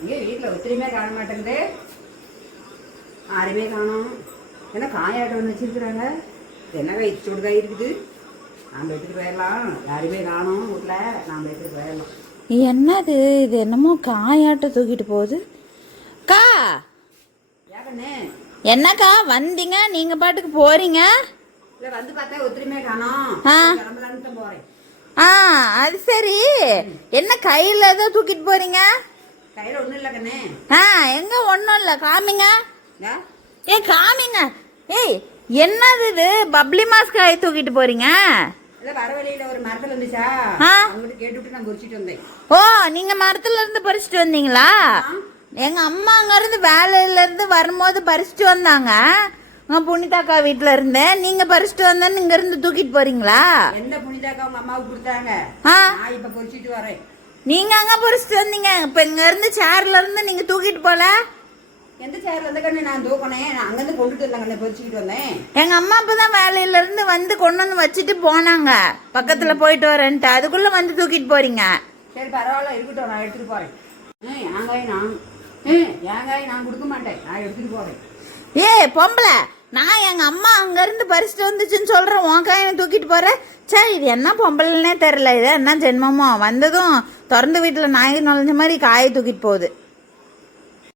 இங்கே வீட்டில் ஒத்திரியுமே காண மாட்டேங்குது. யாருமே காணோம். என்ன காயாட்டம் ஒன்று வச்சிருக்கிறாங்க? என்ன கை சுடு காய் இருக்குது? நாம் எடுத்துட்டு போயிடலாம். யாருமே காணோம் வீட்டில் நாம் எடுத்துட்டு போயிடலாம். என்னது? இது என்னமோ காயாட்ட தூக்கிட்டு போகுது. கா! ஏகண்ணே என்னக்கா வந்தீங்க? நீங்க பாட்டுக்கு போறீங்க? இல்லை வந்து பார்த்தா ஒத்திரியுமே காணோம். ஆ. கிளம்பலான்னு தான் போகிறேன் ஆ அது சரி. என்ன கையில ஏதோ தூக்கிட்டு போறீங்க? கையில் ஒன்றும் இல்லை கண்ணே. ஆ எங்க ஒன்றும் இல்லை. காமிங்க. ஏ ஏ காமிங்க. ஏய் என்னது இது? பப்ளி மாஸ் காய் தூக்கிட்டு போறீங்க? இல்லை வர வழியில் ஒரு மரத்தில் இருந்துச்சா ஆ. அவங்ககிட்ட கேட்டுவிட்டு நான் குறிச்சிட்டு வந்தேன். ஓ நீங்க மரத்துல இருந்து பறிச்சுட்டு வந்தீங்களா? எங்க அம்மா அங்க இருந்து வேலையில இருந்து வரும்போது பறிச்சுட்டு வந்தாங்க. உங்க புனிதாக்கா வீட்ல இருந்து நீங்க பறிச்சுட்டு வந்தேன்னு இங்க இருந்து தூக்கிட்டு போறீங்களா? எந்த புனிதாக்கா உங்க அம்மாவுக்கு கொடுத்தாங்க? நான் இப்போ பொறிச்சிட்டு வரேன். நீங்க அங்க பறிச்சுட்டு வந்தீங்க. இப்ப இங்க இருந்து சேர்ல இருந்து நீங்க தூக்கிட்டு போல? எந்த சேர்ல இருந்த கண்ணு? நான் தூக்கினேன் நான் அங்கேருந்து கொண்டுட்டு வந்தேன் கண்ணு. பொறிச்சிக்கிட்டு வந்தேன். எங்க அம்மா அப்பதான் வேலையில இருந்து வந்து கொண்டு வந்து வச்சுட்டு போனாங்க. பக்கத்துல போயிட்டு வரேன்ட்டு. அதுக்குள்ள வந்து தூக்கிட்டு போறீங்க. சரி பரவாயில்ல. இருக்கட்டும். நான் எடுத்துட்டு போறேன். ஏங்காய் நான் ஏங்காய் நான் கொடுக்க மாட்டேன். நான் எடுத்துட்டு போறேன். ஏய் பொம்பளை. நான் எங்க அம்மா அங்க இருந்து பறிச்சுட்டு வந்துச்சுன்னு சொல்றேன். உன் கையை தூக்கிட்டு போறேன் சே இது என்ன பொம்பளைன்னே தெரியல. இது என்ன ஜென்மமோ? வந்ததும் திறந்து வீட்டில் நாய் நுழைஞ்ச மாதிரி காயை தூக்கிட்டு போகுது.